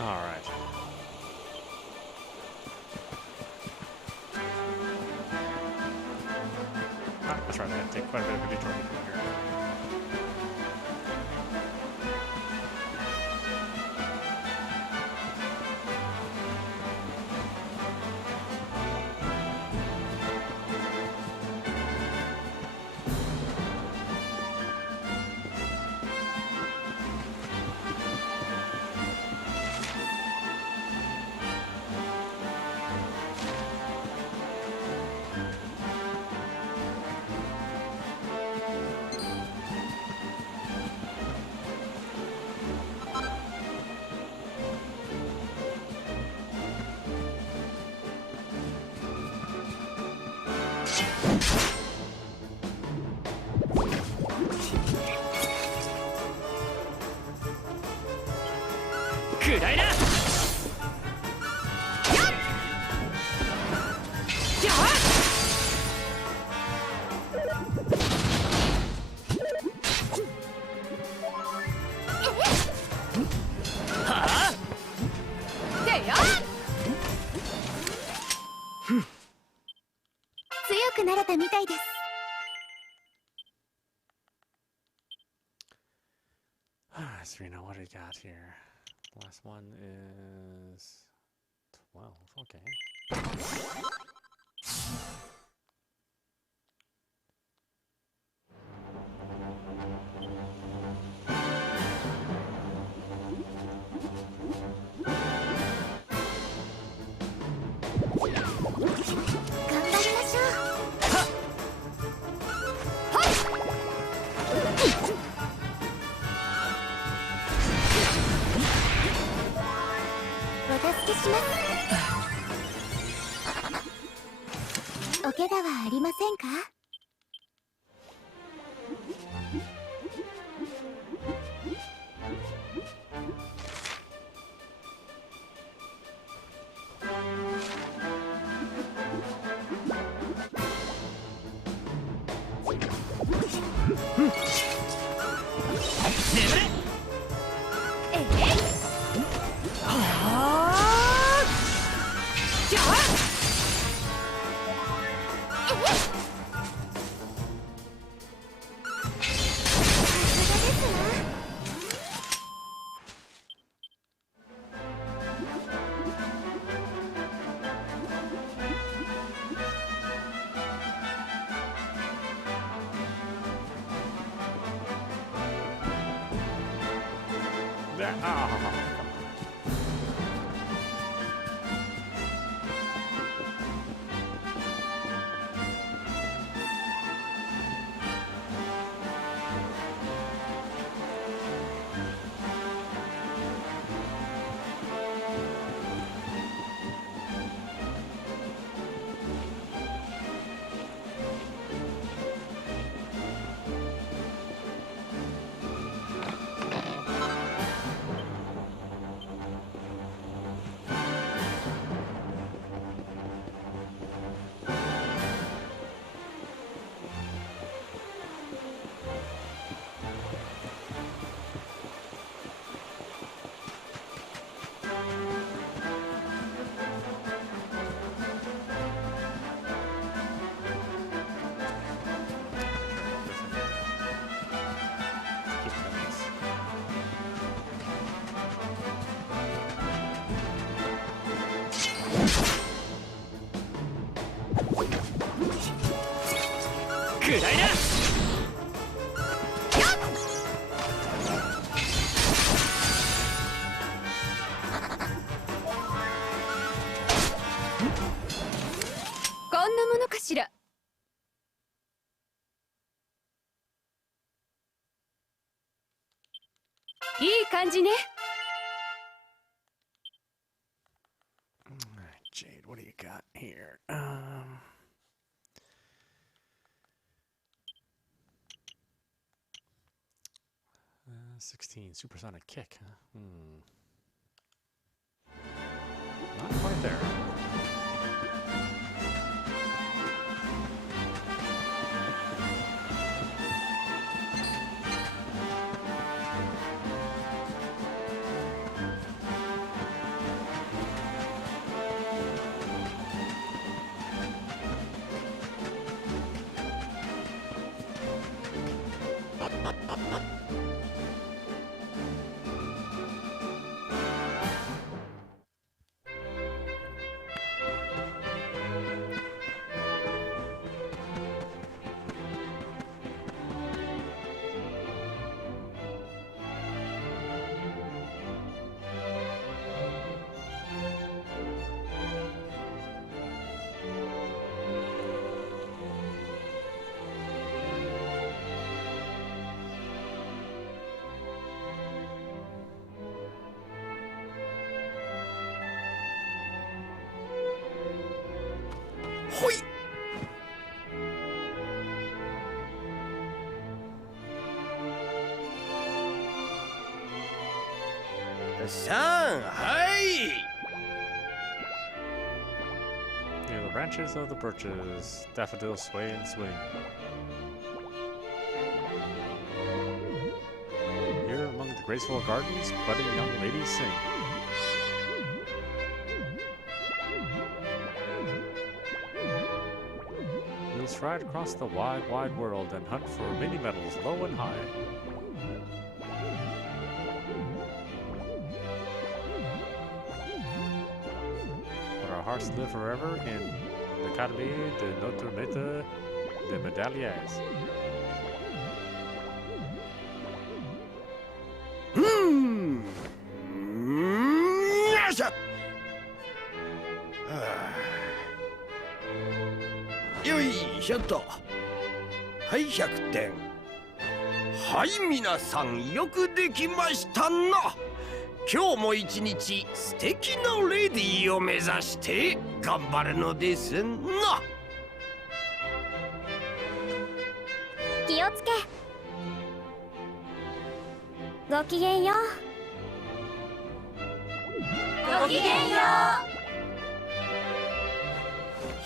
All right. Ah, that's right. I had to take quite a bit of a detour between here. So you know what we got here. Last one is 12. Okay. Jade, what do you got here? 16, supersonic kick. Huh? Not quite there. さん、はい。 Near the branches of the birches, daffodils sway and swing. Here among the graceful gardens, budding young ladies sing. We'll stride across the wide, wide world and hunt for mini metals low and high. But our hearts live forever in l'Académie de Notre Maître de Médailles. Yoいしょっと。はい、100点。はい、皆さんよくできましたな。今日も一日素敵なレディーを目指して頑張るのですな。気をつけ。ごきげんよう。ごきげんよう。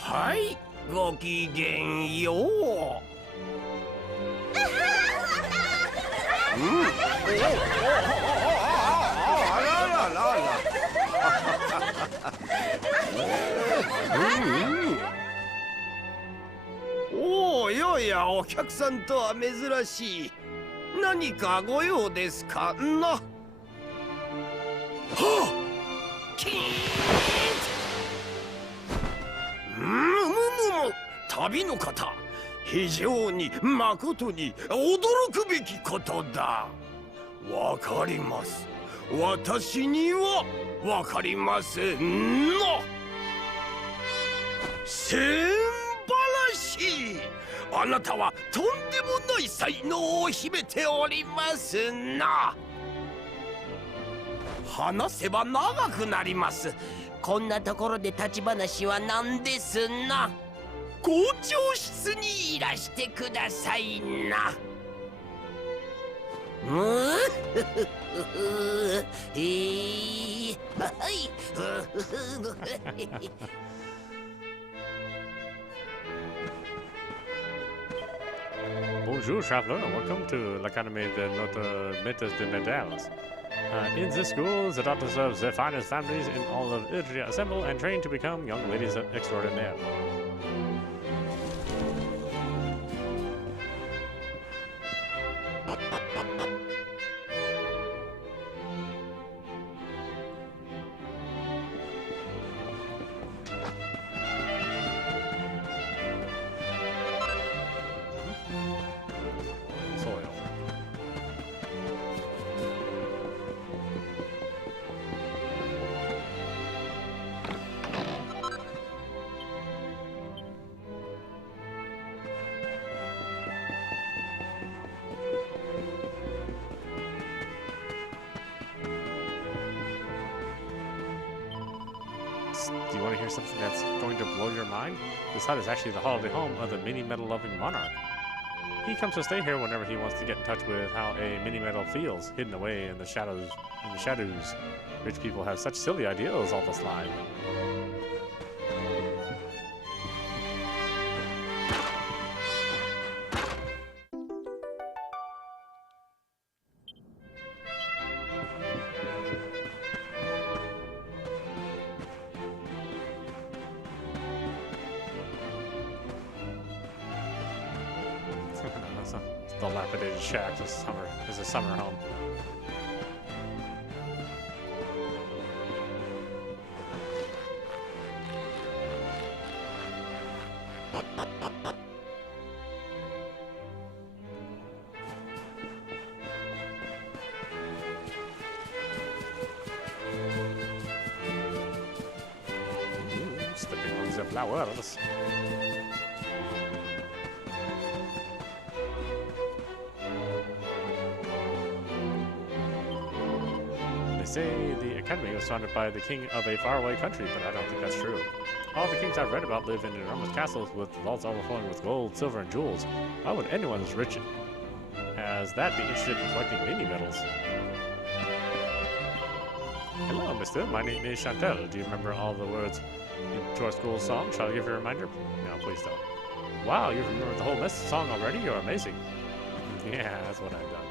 はい、ごきげんよう。おお、よいや、お客さんとは珍しい。何かご用ですかな。はあ、キーン。旅の方、非常に誠に驚くべきことだ。わかります。私にはわかりますな。素晴らしい。あなたはとんでもない才能を秘めておりますな。話せば長くなります。こんなところで立ち話はなんですな。校長室にいらしてくださいな。Bonjour, traveler. Welcome to l'Académie de Notre Maître de Médailles. In this school, the daughters of the finest families in all of Erdrea assemble and train to become young ladies extraordinaire. Soil. Do you want to hear something that's going to blow your mind? This hut is actually the holiday home of the mini metal loving monarch. He comes to stay here whenever he wants to get in touch with how a mini metal feels, hidden away in the shadows. Rich people have such silly ideals all the time. Dilapidated shack is a summer home. Stepping on the flowers. Say the Academy was founded by the king of a faraway country, but I don't think that's true. All the kings I've read about live in enormous castles with vaults overflowing with gold, silver, and jewels. Why would anyone as rich as that be interested in collecting mini metals? mister. My name is Chantel. Do you remember all the words to our school song? Shall I give you a reminder? No, please don't. Wow, you've remembered the whole song already? You're amazing. Yeah, that's what I've done.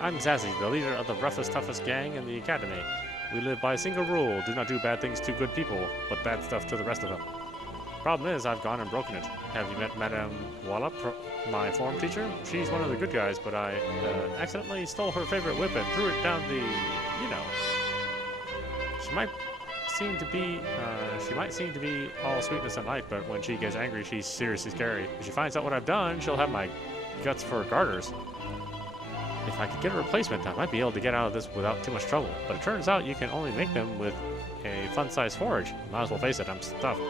I'm Zazzy, the leader of the roughest, toughest gang in the academy. We live by a single rule: do not do bad things to good people, but bad stuff to the rest of them. Problem is, I've gone and broken it. Have you met Madame Wallop, my form teacher? She's one of the good guys, but I accidentally stole her favorite whip and threw it down the, you know. She might seem to be all sweetness and light, but when she gets angry, she's seriously scary. If she finds out what I've done, she'll have my guts for garters. If I could get a replacement, I might be able to get out of this without too much trouble. But it turns out you can only make them with a fun-sized forge. Might as well face it, I'm stuffed.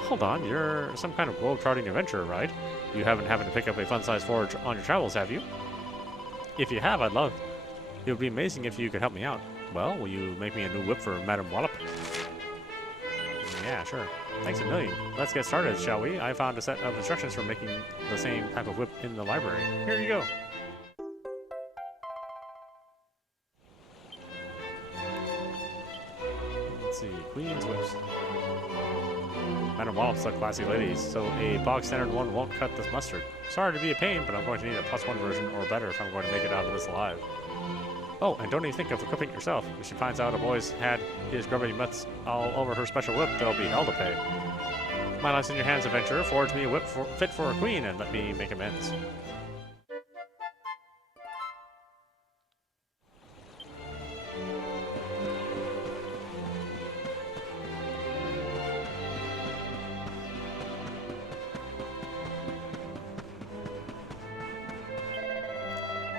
Hold on, you're some kind of globe-trotting adventurer, right? You haven't happened to pick up a fun-sized forge on your travels, have you? If you have, I'd love. It would be amazing if you could help me out. Well, will you make me a new whip for Madame Wallop? Yeah, sure. Thanks a million. Let's get started, shall we? I found a set of instructions for making the same type of whip in the library. Here you go. Let's see, Queen's Whips. Madame Wallop's a classy ladies, so a bog-standard one won't cut this mustard. Sorry to be a pain, but I'm going to need a +1 version or better if I'm going to make it out of this alive. Oh, and don't even think of equipping it yourself. If she finds out a boy's had his grubby mutts all over her special whip, there'll be hell to pay. My life's in your hands, adventurer. Forge me a whip fit for a queen and let me make amends.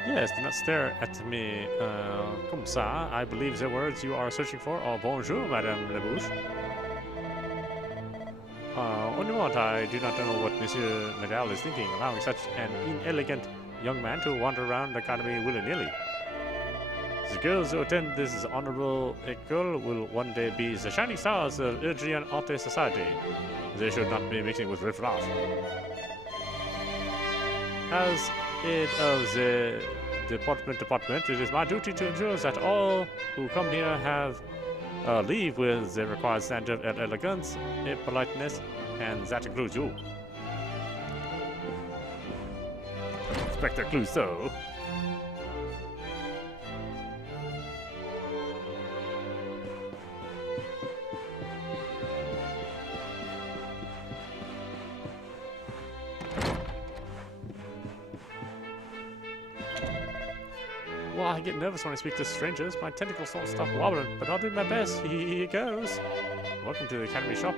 Yes, do not stare at me comme ça. I believe the words you are searching for are bonjour, Madame Lebouche. Au moment, I do not know what Monsieur Medal is thinking, allowing such an inelegant young man to wander around the academy willy-nilly. The girls who attend this honorable école will one day be the shining stars of Erdrean Arte Society. They should not be mixing with riff-raff. As head of the department, it is my duty to ensure that all who come here have leave with the required standard of elegance and politeness, and that includes you. Inspector Clouseau. Well, I get nervous when I speak to strangers. My tentacles don't stop wobbling, but I'll do my best. Here goes. Welcome to the Academy shop.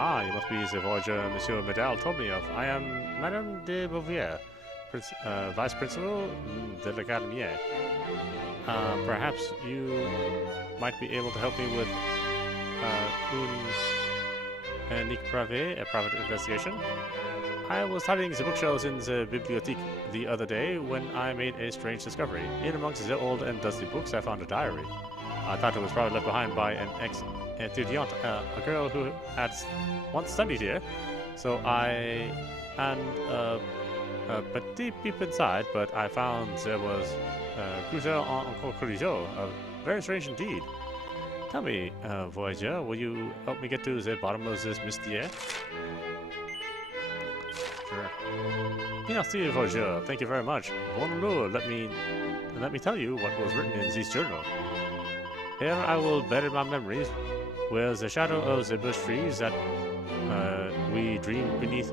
Ah, you must be the voyager Monsieur Medal told me of. I am Madame de Beauvier, Vice Principal de l'Académie. Perhaps you might be able to help me with un unique brevet, a private investigation. I was studying the bookshelves in the bibliothèque the other day when I made a strange discovery. In amongst the old and dusty books, I found a diary. I thought it was probably left behind by an ex-étudiante, a girl who had once studied here. So I and a petit peep inside, but I found there was Crusoe encore Crusoe, very strange indeed. Tell me, Voyager, will you help me get to the bottom of this mystery? Sure. Merci, Voyeur. Thank you very much. Bonjour. Let me tell you what was written in this journal. Here I will bury my memories, where the shadow of the bush trees that we dreamed beneath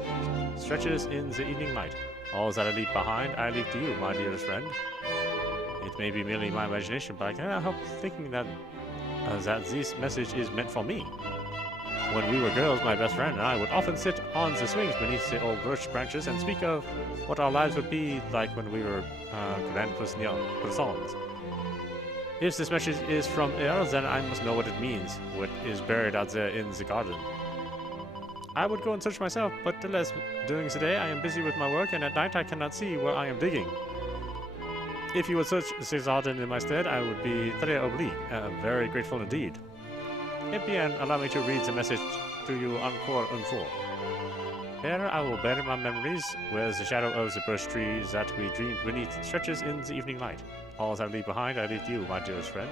stretches in the evening light. All that I leave behind, I leave to you, my dearest friend. It may be merely my imagination, but I cannot help thinking that this message is meant for me. When we were girls, my best friend and I would often sit on the swings beneath the old birch branches and speak of what our lives would be like when we were grand persons. If this message is from air, then I must know what it means, what is buried out there in the garden. I would go and search myself, but alas, during the day I am busy with my work, and at night I cannot see where I am digging. If you would search the garden in my stead, I would be très obligé, very grateful indeed. Eh bien, allow me to read the message to you encore une fois. Here I will bury my memories, where the shadow of the birch trees that we dreamed beneath stretches in the evening light. All that I leave behind, I leave to you, my dearest friend.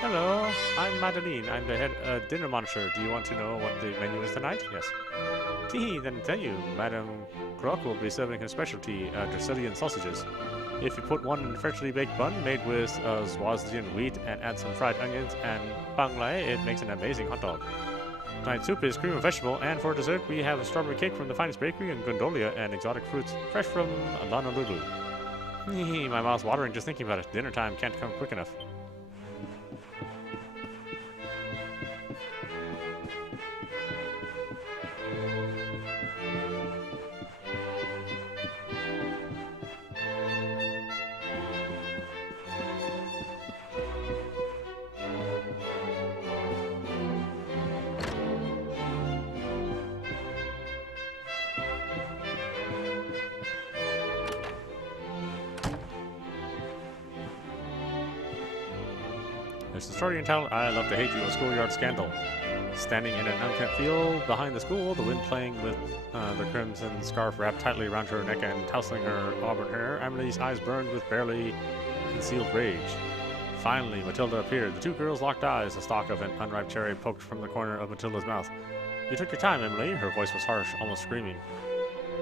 Hello, I'm Madeline. I'm the head dinner monitor. Do you want to know what the menu is tonight? Yes. Tee, then tell you, Madame Croc will be serving her specialty, Draconian sausages. If you put one in a freshly baked bun made with Swazian wheat and add some fried onions and pang lai, it makes an amazing hot dog. Tonight's soup is cream of vegetable, and for dessert we have a strawberry cake from the finest bakery in Gondolia and exotic fruits fresh from Honolulu. My mouth's watering just thinking about it. Dinner time can't come quick enough. There's a story in town, I Love to Hate You, a schoolyard scandal. Standing in an unkempt field behind the school, the wind playing with the crimson scarf wrapped tightly around her neck and tousling her auburn hair, Emily's eyes burned with barely concealed rage. Finally, Matilda appeared. The two girls locked eyes, a stalk of an unripe cherry poked from the corner of Matilda's mouth. You took your time, Emily. Her voice was harsh, almost screaming.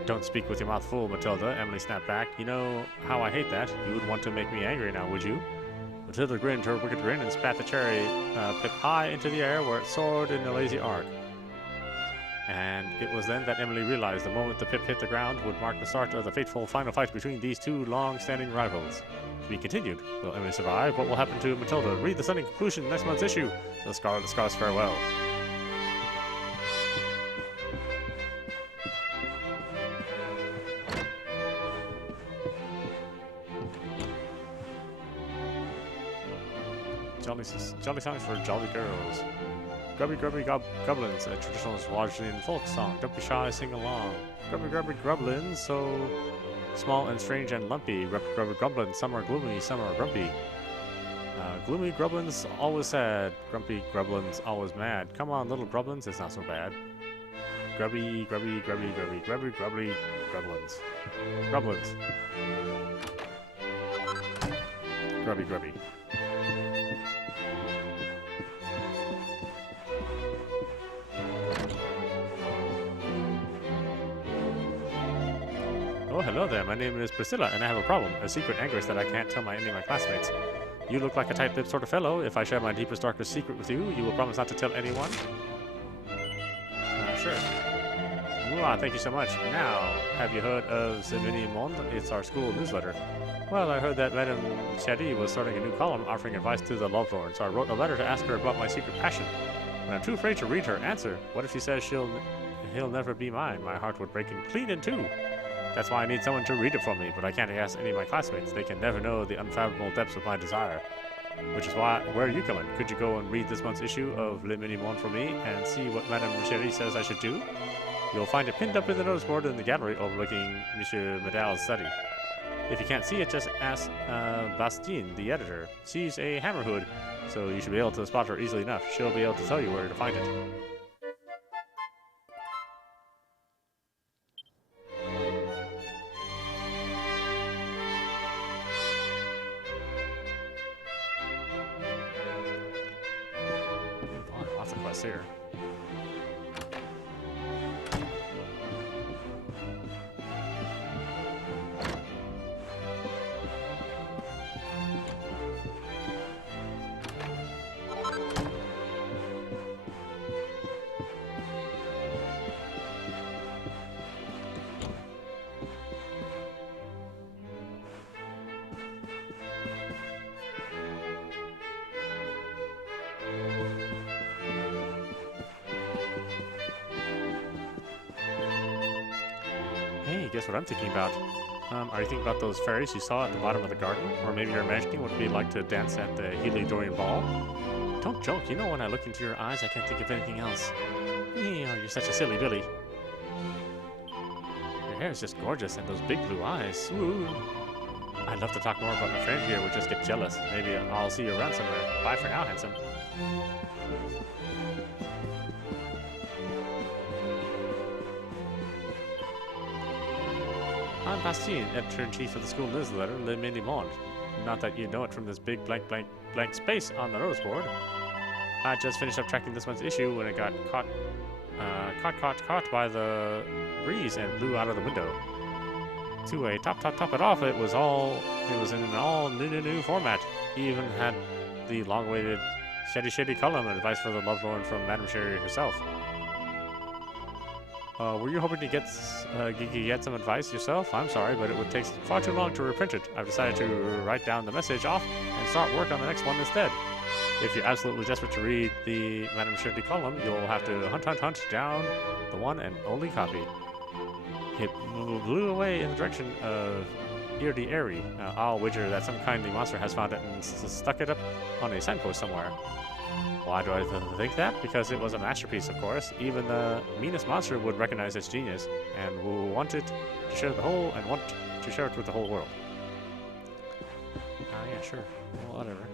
Don't speak with your mouth full, Matilda, Emily snapped back. You know how I hate that. You would want to make me angry now, would you? Matilda grinned her wicked grin and spat the cherry pip high into the air where it soared in a lazy arc. And it was then that Emily realized the moment the pip hit the ground would mark the start of the fateful final fight between these two long-standing rivals. To be continued. Will Emily survive? What will happen to Matilda? Read the stunning conclusion next month's issue. The Scarlet Scar's Farewell. Jolly songs for jolly girls. Grubby Grubby Goblins, a traditional Swazian folk song. Don't be shy, sing along. Grubby Grubby Goblins, so small and strange and lumpy. Grubby Goblins, some are gloomy, some are grumpy. Gloomy Grublins, always sad. Grumpy Grublins, always mad. Come on, little Grublins, it's not so bad. Grubby, grubby, grubby, grubby, grubby, grubby Grublins. Grublins. Grubby, grubby. Oh, hello there. My name is Priscilla, and I have a problem. A secret anguish that I can't tell any of my classmates. You look like a tight-lipped sort of fellow. If I share my deepest, darkest secret with you, you will promise not to tell anyone? Sure. Mwah, thank you so much. Now, have you heard of the Mini-Monde? It's our school newsletter. Well, I heard that Madame Chérie was starting a new column offering advice to the lovelorn, so I wrote a letter to ask her about my secret passion. But I'm too afraid to read her answer. What if she says he'll never be mine? My heart would break clean in two. That's why I need someone to read it for me, but I can't ask any of my classmates. They can never know the unfathomable depths of my desire. Which is where you come in. Could you go and read this month's issue of Le Mini-Monde for me and see what Madame Chérie says I should do? You'll find it pinned up in the notice board in the gallery overlooking Monsieur Medal's study. If you can't see it, just ask Bastien, the editor. She's a hammerhood, so you should be able to spot her easily enough. She'll be able to tell you where to find it. mess here. Hey, guess what I'm thinking about? Are you thinking about those fairies you saw at the bottom of the garden? Or maybe you're imagining what it would be like to dance at the Heliodorian ball? Don't joke, you know when I look into your eyes I can't think of anything else. Oh, you're such a silly Billy. Your hair is just gorgeous and those big blue eyes. Woo! I'd love to talk more, but my friend here would just get jealous. Maybe I'll see you around somewhere. Bye for now, handsome. I'm Bastien, editor-in-chief of the school newsletter, Luminary. Not that you know it from this big blank space on the notice board. I just finished up tracking this month's issue when it got caught by the breeze and blew out of the window. To top it off, it was in an all new format. Even had the long-awaited shady column and advice for the lovelorn from Madame Sherry herself. Were you hoping to get some advice yourself? I'm sorry, but it would take far too long to reprint it. I've decided to write down the message off and start work on the next one instead. If you're absolutely desperate to read the Madame Sherry column, you'll have to hunt down the one and only copy. It blew away in the direction of Erdrea. I'll wager that some kindly monster has found it and stuck it up on a signpost somewhere. Why do I think that? Because it was a masterpiece, of course. Even the meanest monster would recognize its genius and will want it to share it with the whole world. Yeah, sure. Well, whatever.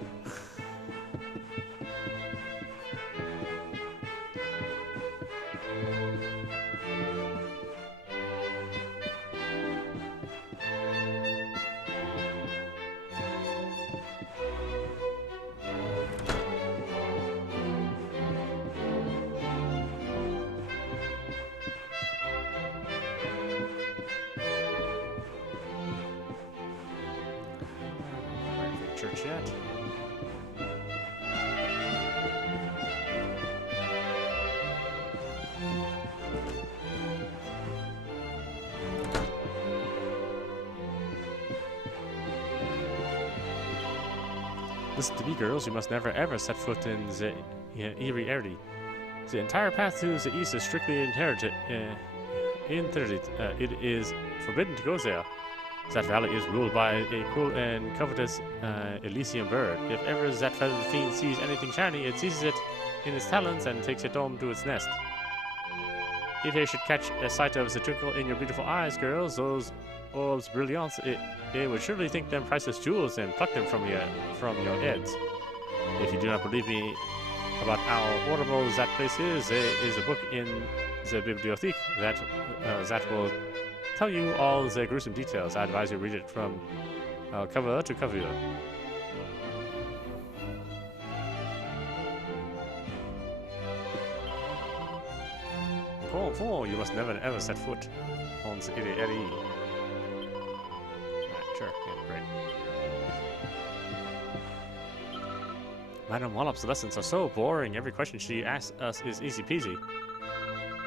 Church yet. Listen to me, girls. You must never ever set foot in the Erdrea. The entire path to the east is strictly interdicted. It is forbidden to go there. That valley is ruled by a cruel and covetous Elysian bird. If ever that feathered fiend sees anything shiny, it seizes it in its talons and takes it home to its nest. If they should catch a sight of the twinkle in your beautiful eyes, girls, those orbs brilliants, it would surely think them priceless jewels and pluck them from your heads. If you do not believe me about how horrible that place is, there is a book in the bibliothèque that will tell you all the gruesome details. I advise you read it from cover to cover. Oh, you must never ever set foot on the Erdrea. Sure, yeah, great. Madame Wallop's lessons are so boring. Every question she asks us is easy peasy.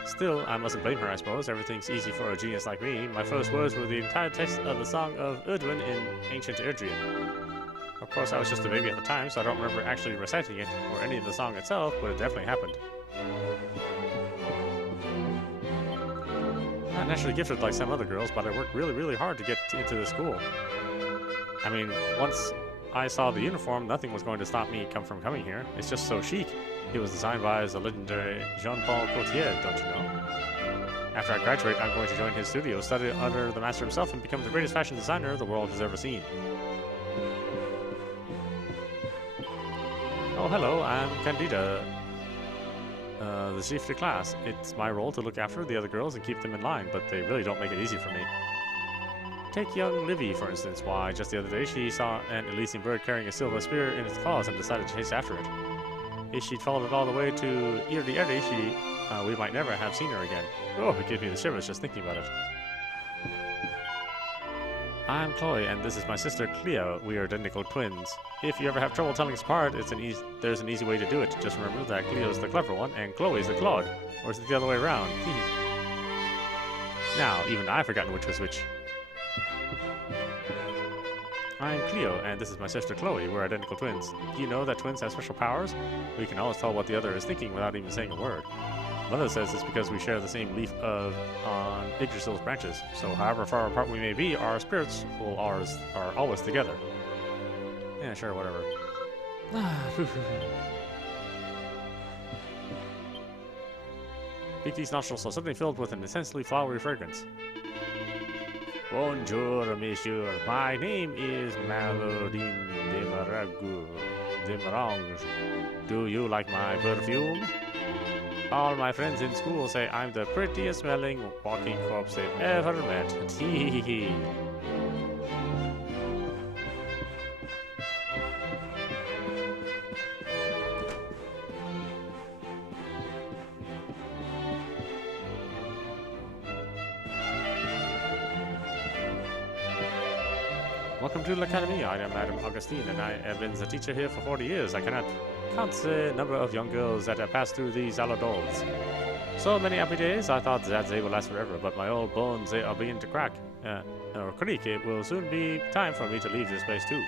Still, I mustn't blame her, I suppose. Everything's easy for a genius like me. My first words were the entire text of the Song of Erdwin in ancient Erdrea. Of course, I was just a baby at the time, so I don't remember actually reciting it, or any of the song itself, but it definitely happened. Not naturally gifted like some other girls, but I worked really hard to get into the school. I mean, once I saw the uniform, nothing was going to stop me from coming here. It's just so chic. It was designed by the legendary Jean-Paul Gaultier, don't you know? After I graduate, I'm going to join his studio, study under the master himself, and become the greatest fashion designer the world has ever seen. Oh, hello, I'm Candida, the chief de classe. It's my role to look after the other girls and keep them in line, but they really don't make it easy for me. Take young Livy, for instance. Why, just the other day, she saw an Elysian bird carrying a silver spear in its claws and decided to chase after it. If she'd followed it all the way to Erdrea, we might never have seen her again. Oh, it gives me the shivers just thinking about it. I'm Chloe, and this is my sister Cleo. We are identical twins. If you ever have trouble telling us apart, there's an easy way to do it. Just remember that Cleo's the clever one, and Chloe's the clod. Or is it the other way around? Now, even I've forgotten which was which. I'm Cleo, and this is my sister Chloe. We're identical twins. Do you know that twins have special powers? We can always tell what the other is thinking without even saying a word. Mother says it's because we share the same leaf on Yggdrasil's branches. So however far apart we may be, our spirits are always together. Yeah, sure, whatever. Beak these nostrils are suddenly filled with an intensely flowery fragrance. Bonjour, monsieur. My name is Malodine de Merange. Do you like my perfume? All my friends in school say I'm the prettiest smelling walking corpse they've ever met. Tee. Welcome to l'Academy. I am Madame Augustine, and I have been the teacher here for 40 years. I cannot count the number of young girls that have passed through these dolls. So many happy days, I thought that they would last forever, but my old bones, they are beginning to crack. Or creak. It will soon be time for me to leave this place, too.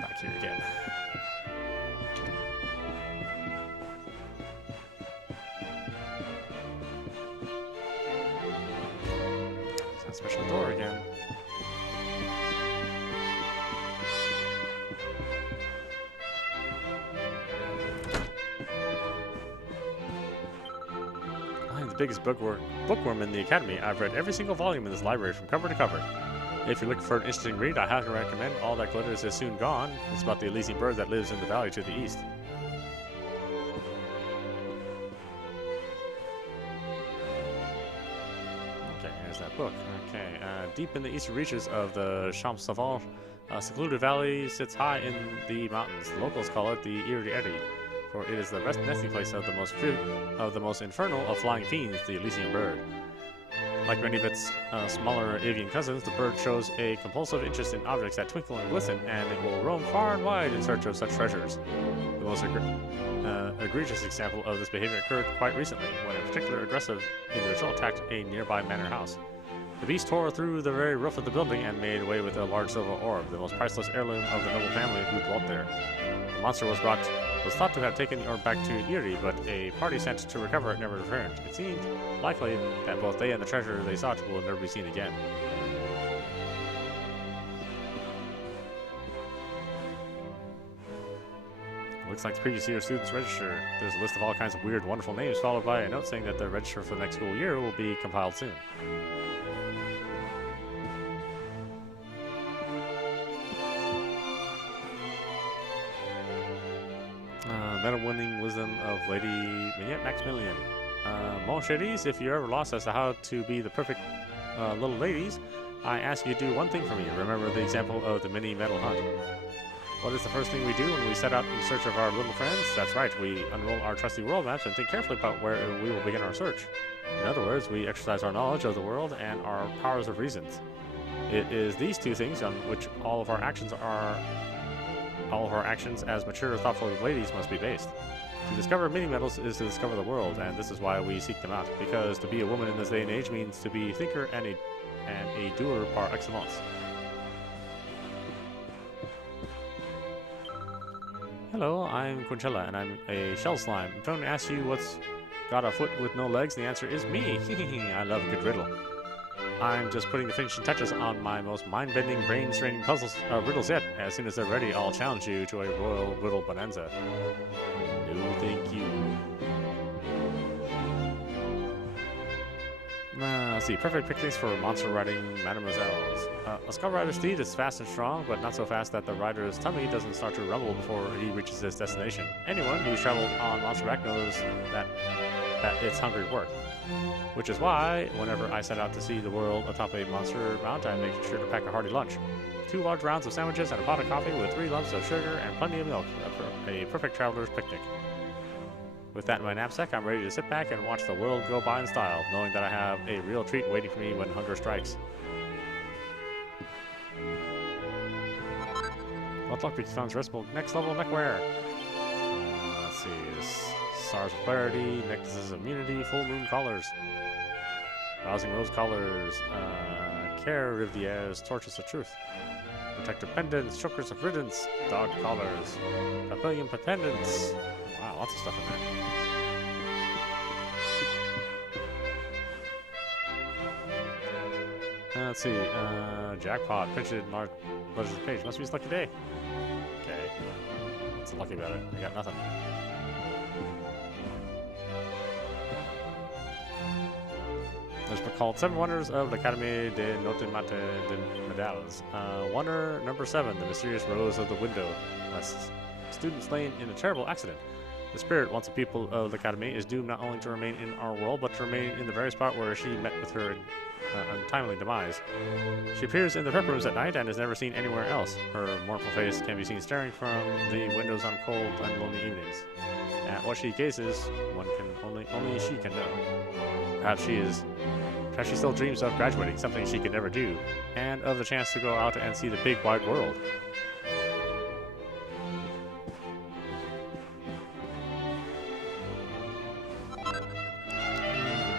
Back here again. That special door again. I'm the biggest bookworm in the Academy. I've read every single volume in this library from cover to cover. If you're looking for an interesting read, I highly recommend All That Glitters Is Soon Gone. It's about the Elysian bird that lives in the valley to the east. Okay, here's that book. Okay, deep in the eastern reaches of the Champs Sauvage, a secluded valley sits high in the mountains. The locals call it the Erdrea, for it is the nesting place of the most infernal of flying fiends, the Elysian bird. Like many of its smaller avian cousins, the bird shows a compulsive interest in objects that twinkle and glisten, and it will roam far and wide in search of such treasures. The most egregious example of this behavior occurred quite recently, when a particular aggressive individual attacked a nearby manor house. The beast tore through the very roof of the building and made away with a large silver orb, the most priceless heirloom of the noble family who dwelt there. The monster was thought to have taken the orb back to Erie, but a party sent to recover it never returned. It seemed likely that both they and the treasure they sought will never be seen again. Looks like the previous year's students' register. There's a list of all kinds of weird, wonderful names, followed by a note saying that the register for the next school year will be compiled soon. Medal-winning wisdom of Lady Mignette Maximilian. Mon chéris, if you're ever lost as to how to be the perfect little ladies, I ask you to do one thing for me. Remember the example of the mini medal hunt. What is the first thing we do when we set out in search of our little friends? That's right, we unroll our trusty world maps and think carefully about where we will begin our search. In other words, we exercise our knowledge of the world and our powers of reasons. It is these two things on which all of our actions as mature, thoughtful ladies must be based. To discover mini-metals is to discover the world, and this is why we seek them out, because to be a woman in this day and age means to be a thinker and a doer par excellence. Hello, I'm Quinchella, and I'm a shell slime. If anyone asks you what's got a foot with no legs, the answer is me. I love a good riddle. I'm just putting the finishing touches on my most mind-bending, brain-straining riddles yet. As soon as they're ready, I'll challenge you to a royal riddle bonanza. No, thank you. Let's see. Perfect picnics for monster riding mademoiselles. A skull rider steed is fast and strong, but not so fast that the rider's tummy doesn't start to rumble before he reaches his destination. Anyone who's traveled on monster back knows that it's hungry work. Which is why, whenever I set out to see the world atop a monster mount, I make sure to pack a hearty lunch. 2 large rounds of sandwiches and a pot of coffee with 3 lumps of sugar and plenty of milk. A perfect traveler's picnic. With that in my knapsack, I'm ready to sit back and watch the world go by in style, knowing that I have a real treat waiting for me when hunger strikes. What luck becomes restful next level neckwear. Let's see. Stars of clarity, necklaces of immunity, full moon collars. Rousing rose collars. Care Riviere's torches of truth. Protective pendants, chokers of riddance, dog collars, papillion pendants. Wow, lots of stuff in there. Let's see, jackpot, printed in large letters of the page. Must be his lucky day. Okay. What's so lucky about it? I got nothing. There's been called 7 Wonders of l'Académie de Notre Mate de Medals. Wonder number 7, the mysterious rose of the window. A student slain in a terrible accident. The spirit, once a pupil of l'Académie, is doomed not only to remain in our world, but to remain in the very spot where she met with her untimely demise. She appears in the prep rooms at night and is never seen anywhere else. Her mournful face can be seen staring from the windows on cold and lonely evenings. At what she gazes, only she can know. Perhaps she still dreams of graduating, something she could never do, and of the chance to go out and see the big wide world.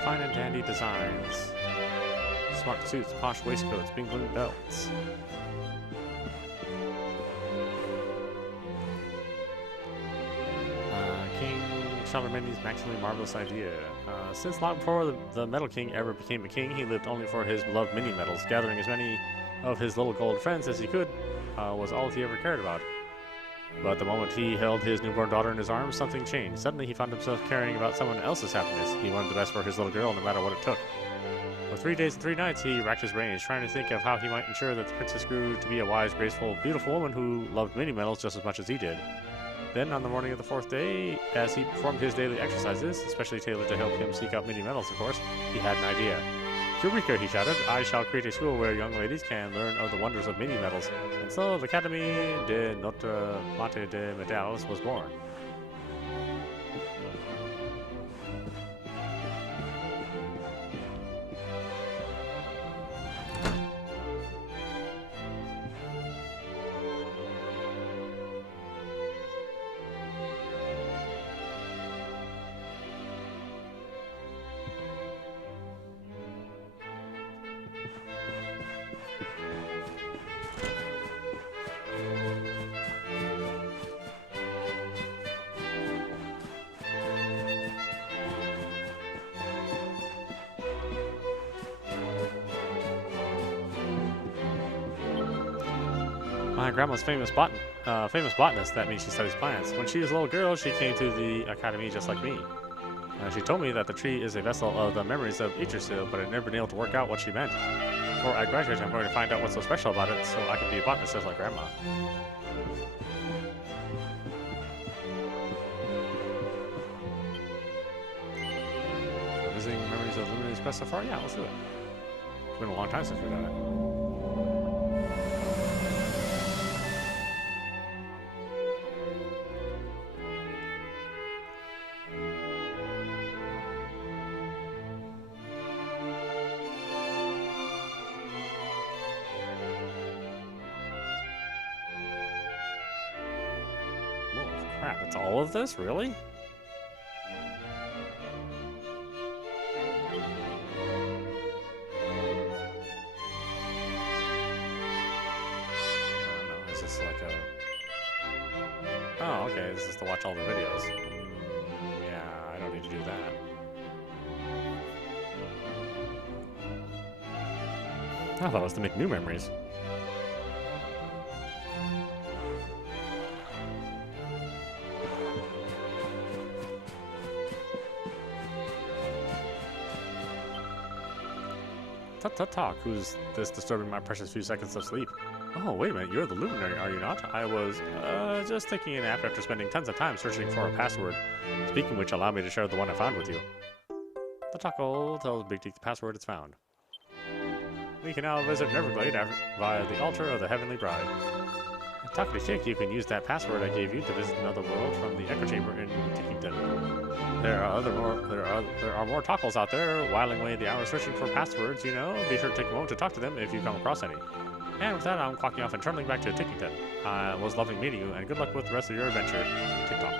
Fine and dandy designs. Smart suits, posh waistcoats, bling-bling belts. King Charlemagne's maximally marvelous idea. Since long before the Metal King ever became a king, he lived only for his beloved mini-metals. Gathering as many of his little gold friends as he could was all he ever cared about. But the moment he held his newborn daughter in his arms, something changed. Suddenly he found himself caring about someone else's happiness. He wanted the best for his little girl, no matter what it took. For 3 days and 3 nights, he racked his brains, trying to think of how he might ensure that the princess grew to be a wise, graceful, beautiful woman who loved mini-metals just as much as he did. Then, on the morning of the 4th day, as he performed his daily exercises, especially tailored to help him seek out mini-metals, of course, he had an idea. Eureka, he shouted, I shall create a school where young ladies can learn of the wonders of mini-metals. And so, l'Académie de Notre Mate de Medals was born. My grandma's famous botanist. That means she studies plants. When she was a little girl, she came to the academy just like me. She told me that the tree is a vessel of the memories of Yggdrasil, but I'd never been able to work out what she meant. Before I graduate, I'm going to find out what's so special about it, so I can be a botanist just like Grandma. Visiting memories of Luminary's quest so far? Yeah, let's do it. It's been a long time since we've done it. Crap, it's all of this? Really? I don't know, is this like a... Oh, okay, this is to watch all the videos. Yeah, I don't need to do that. I thought it was to make new memories. Talk, who's this disturbing my precious few seconds of sleep? Oh, wait a minute, you're the Luminary, are you not? I was, just taking a nap after spending tons of time searching for a password. Speaking of which, allow me to share the one I found with you. The Tockle tells Big Teeth the password it's found. We can now visit Neverglade via the altar of the Heavenly Bride. Talkity Chick, you can use that password I gave you to visit another world from the Echo Chamber in Tickington. There are more Tockles out there, whiling away the hours searching for passwords, you know. Be sure to take a moment to talk to them if you come across any. And with that, I'm clocking off and turning back to Tickington. I was loving meeting you, and good luck with the rest of your adventure. TikTok.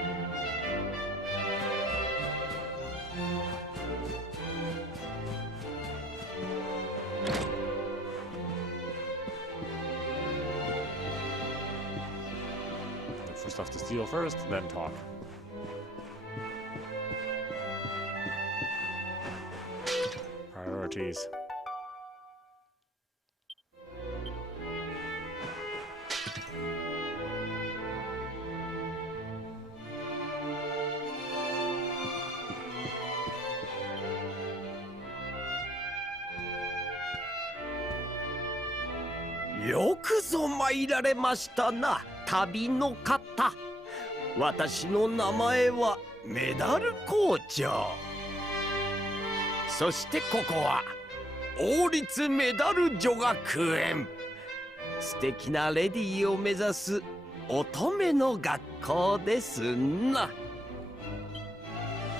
Look for stuff to steal first, then talk. Priorities.よくぞ参られましたな、旅の方。私の名前はメダル校長。そしてここは王立メダル女学園。素敵なレディーを目指す乙女の学校ですな。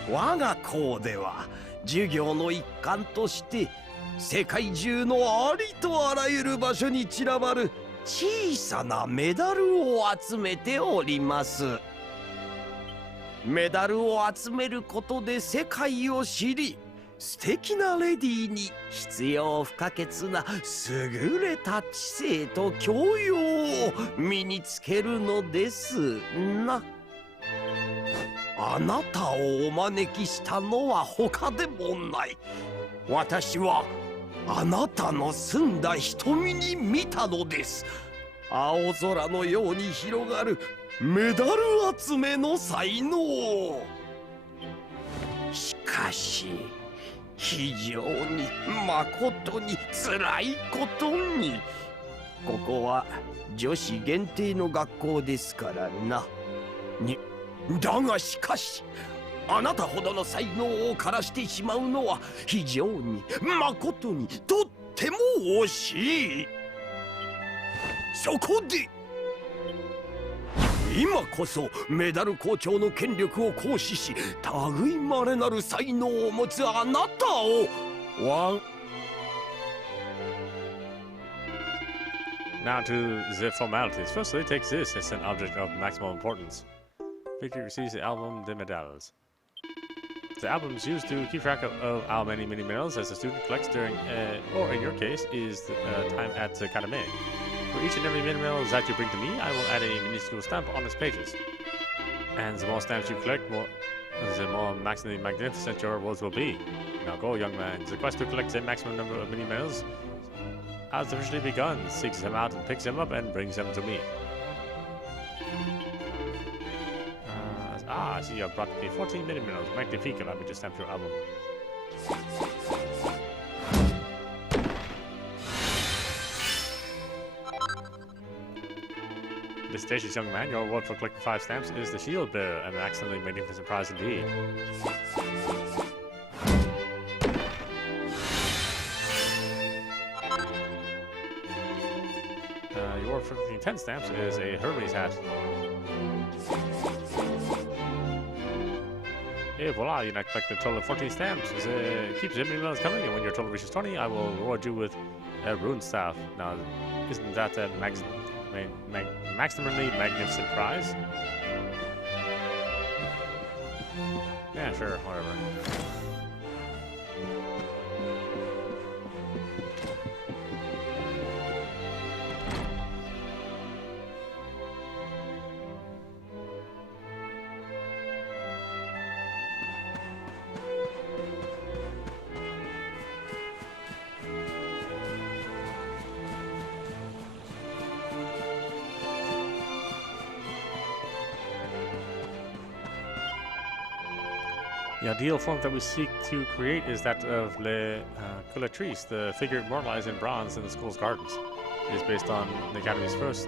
我が校では授業の一環として世界中のありとあらゆる場所に散らばる小さなメダルを集めております。メダルを集めることで世界を知り、素敵なレディーに必要不可欠な優れた知性と教養を身につけるのですな。あなたをお招きしたのは他でもない。私はあなたの澄んだ瞳に見たのです。青空のように広がるメダル集めの才能。しかし非常に誠につらいことに、ここは女子限定の学校ですからな。だがしかしあなたほどの才能を枯らしてしまうのは非常に誠にとっても惜しい。そこで今こそメダル校長の権力を行使し、類いまれなる才能を持つあなたをNow to the formalities. Firstly, take this as an object of maximum importance. Victor receives the album de medals. The album is used to keep track of how many mini medals as a student collects during, or in your case, is the time at the academy. For each and every mini medal that you bring to me, I will add a minuscule stamp on its pages. And the more stamps you collect, the more maximally magnificent your rewards will be. Now go, young man. The quest to collect the maximum number of mini medals has officially begun. Seeks them out and picks them up and brings them to me. I see you have brought me 14 mini medals. Magnifique, allow me to stamp your album. Distinguished young man, your reward for collecting 5 stamps is the Shield Bearer, an excellently magnificent prize indeed. Your reward for collecting 10 stamps is a Hermes hat. Hey, voila, you now collect a total of 14 stamps. Keep the mini medals coming, and when your total reaches 20, I will reward you with a rune staff. Now, isn't that a maximally magnificent prize? Yeah, sure, whatever. The ideal form that we seek to create is that of Le Coulatrice, the figure immortalized in bronze in the school's gardens. It is based on the Academy's first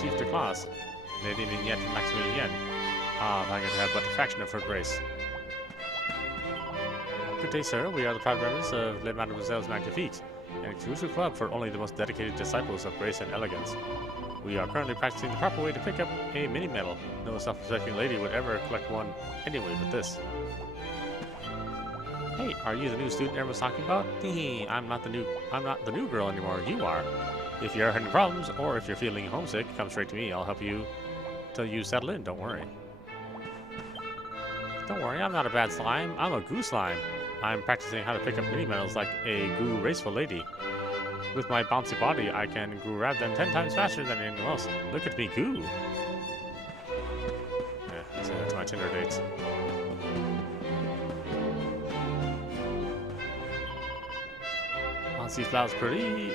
chief de classe, Lady Vignette Maximilienne. If I could have but a fraction of her grace. Good day, sir. We are the proud members of Les Mademoiselles Magnifiques, an exclusive club for only the most dedicated disciples of grace and elegance. We are currently practicing the proper way to pick up a mini medal. No self-respecting lady would ever collect one anyway but this. Hey, are you the new student everyone was talking about? I'm not the new girl anymore. You are. If you're having problems or if you're feeling homesick, come straight to me. I'll help you till you settle in. Don't worry. Don't worry, I'm not a bad slime. I'm a goo slime. I'm practicing how to pick up mini medals like a goo raceful lady. With my bouncy body, I can goo grab them 10 times faster than anyone else. Look at me goo. Yeah, I say that to my Tinder dates. These flowers pretty.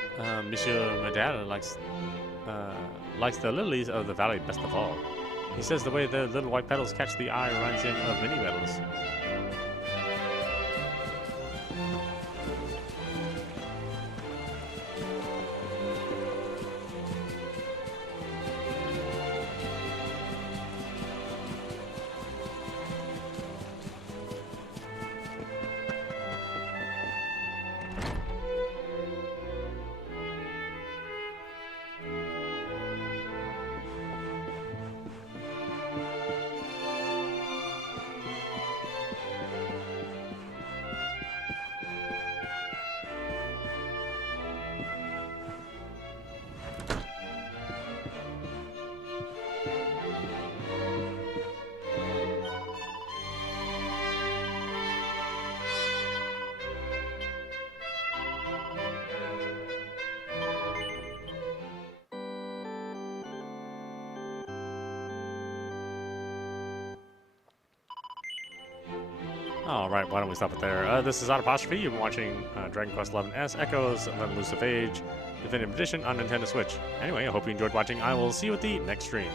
Monsieur Medal likes the lilies of the valley best of all. He says the way the little white petals catch the eye reminds him of mini medals. Alright, why don't we stop it there? This is audap. You've been watching Dragon Quest XI Echoes of an Elusive Age Definitive Edition on Nintendo Switch. Anyway, I hope you enjoyed watching. I will see you at the next stream.